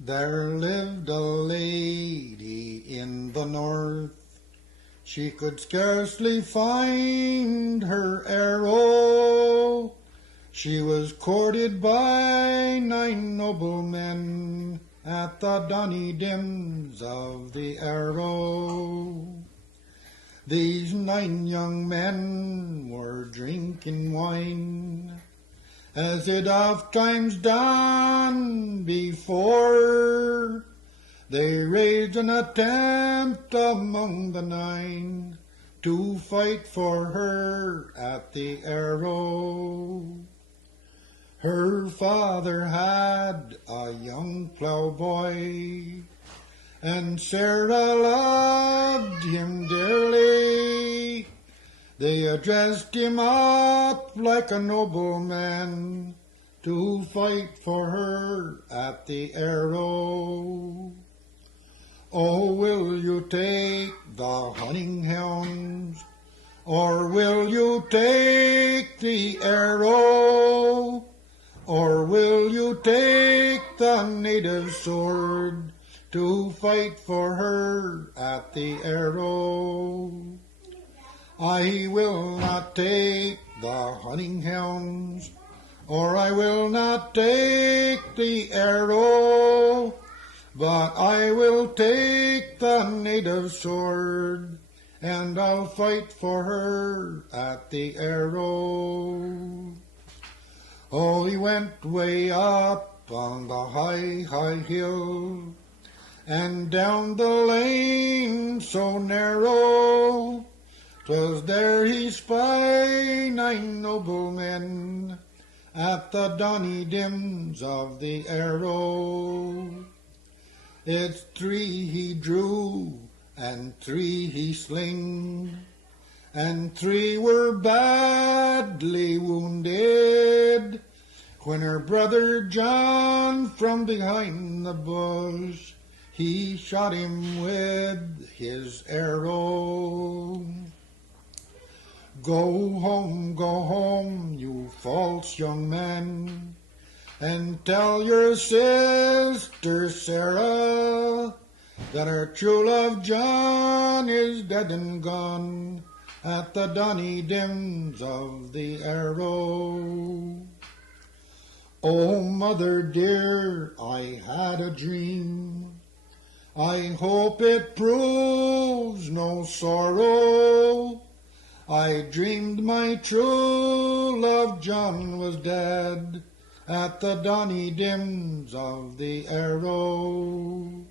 There lived a lady in the north. She could scarcely find her arrow. She was courted by 9 noblemen at the Donny dims of the Yarrow. These 9 young men were drinking wine, as it oftimes done before. They raised an attempt among the 9 to fight for her at the Yarrow. Her father had a young ploughboy, and Sarah loved him dearly. They dressed him up like a nobleman to fight for her at the Yarrow. Oh, will you take the hunting hounds, or will you take the arrow, or will you take the native sword to fight for her at the Yarrow? I will not take the hunting hounds, or I will not take the arrow, but I will take the native sword, and I'll fight for her at the Yarrow. Oh, he went way up on the high hill, and down the lane so narrow. 'Twas there he spied 9 noblemen at the Donny dims of the Yarrow. It's 3 he drew, and 3 he sling, and 3 were badly wounded, when her brother John from behind the bush, he shot him with his arrow. Go home, you false young man, and tell your sister Sarah that her true love John is dead and gone at the Donny dims of the Yarrow. Oh, mother dear, I had a dream. I hope it proves no sorrow. I dreamed my true love John was dead at the Donny dims of the Yarrow.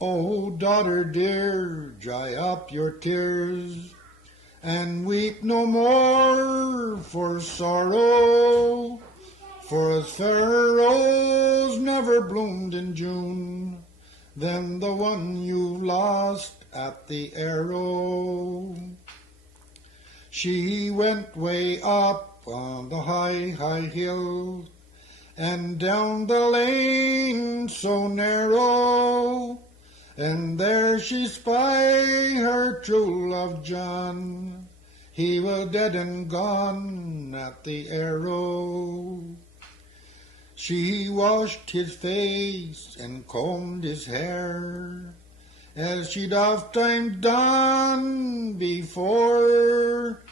Oh, daughter dear, dry up your tears, and weep no more for sorrow, for a fairer rose never bloomed in June than the one you lost at the Yarrow. She went way up on the high hill, and down the lane so narrow, and there she spied her true love John. He was dead and gone at the Yarrow. She washed his face and combed his hair, as she'd ofttimes done before.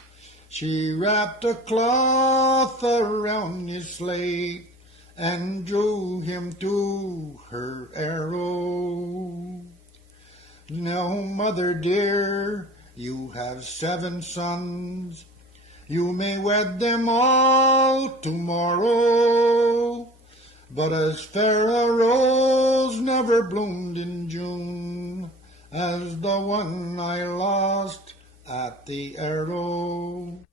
She wrapped a cloth around his slate and drew him to her arrow. Now, mother dear, you have 7 sons. You may wed them all tomorrow, but as fair a rose never bloomed in June as the one I lost at the Yarrow.